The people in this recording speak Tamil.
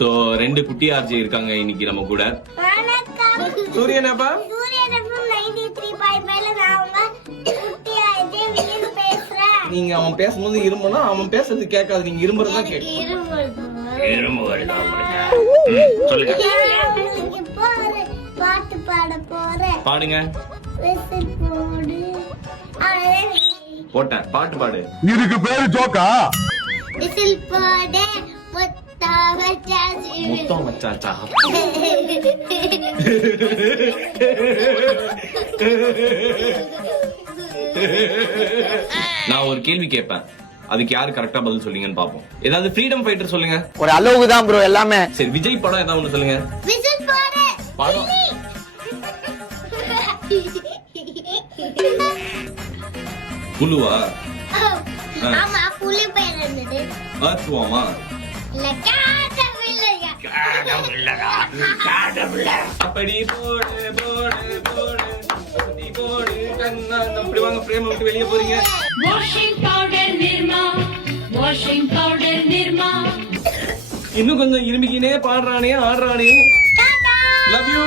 சோ 2 குட்டி ஆர்ஜி இருக்காங்க இன்னைக்கு நம்ம கூட. சூரியனப்பா நீங்க அவன் பேசும்போது இருமுனா அவன் பேசுறது கேட்காது, நீங்க இருமுறதா கேட்கும். சொல்லுங்க பாட்டு பாட போறேன். பாடுங்க. போட்டேன் பாட்டு பாடு. இதுக்கு பேரு ஜோக்கா? விசில் போடு முத்தம் வச்சாச்சா? நான் ஒரு கேள்வி கேட்பேன், அதுக்கு யாரு கரெக்டா பதில் சொல்லுங்கன்னு பாப்போம். ஏதாவது ஃப்ரீடம் ஃபைட்டர் சொல்லுங்க. ஒரு அளவுக்கு தான் ப்ரோ எல்லாமே. சரி விஜய் படம் ஏதாவது ஒண்ணு சொல்லுங்க. விசில் போடு படம் புலுவா? ஆமா புலி பேர் என்னது? ஆத்துவாமா? இல்ல காடவில்லையா. அப்படி போடு போடு போடு அப்படி போடு கண்ணா. அப்படி வாங்க ஃப்ரேம் விட்டு வெளிய போறீங்க. Washing powder Nirma, washing powder Nirma. இன்னும் கொஞ்சம் இருமிக்கினே பாடுறானே ஆடுறானே. Love you.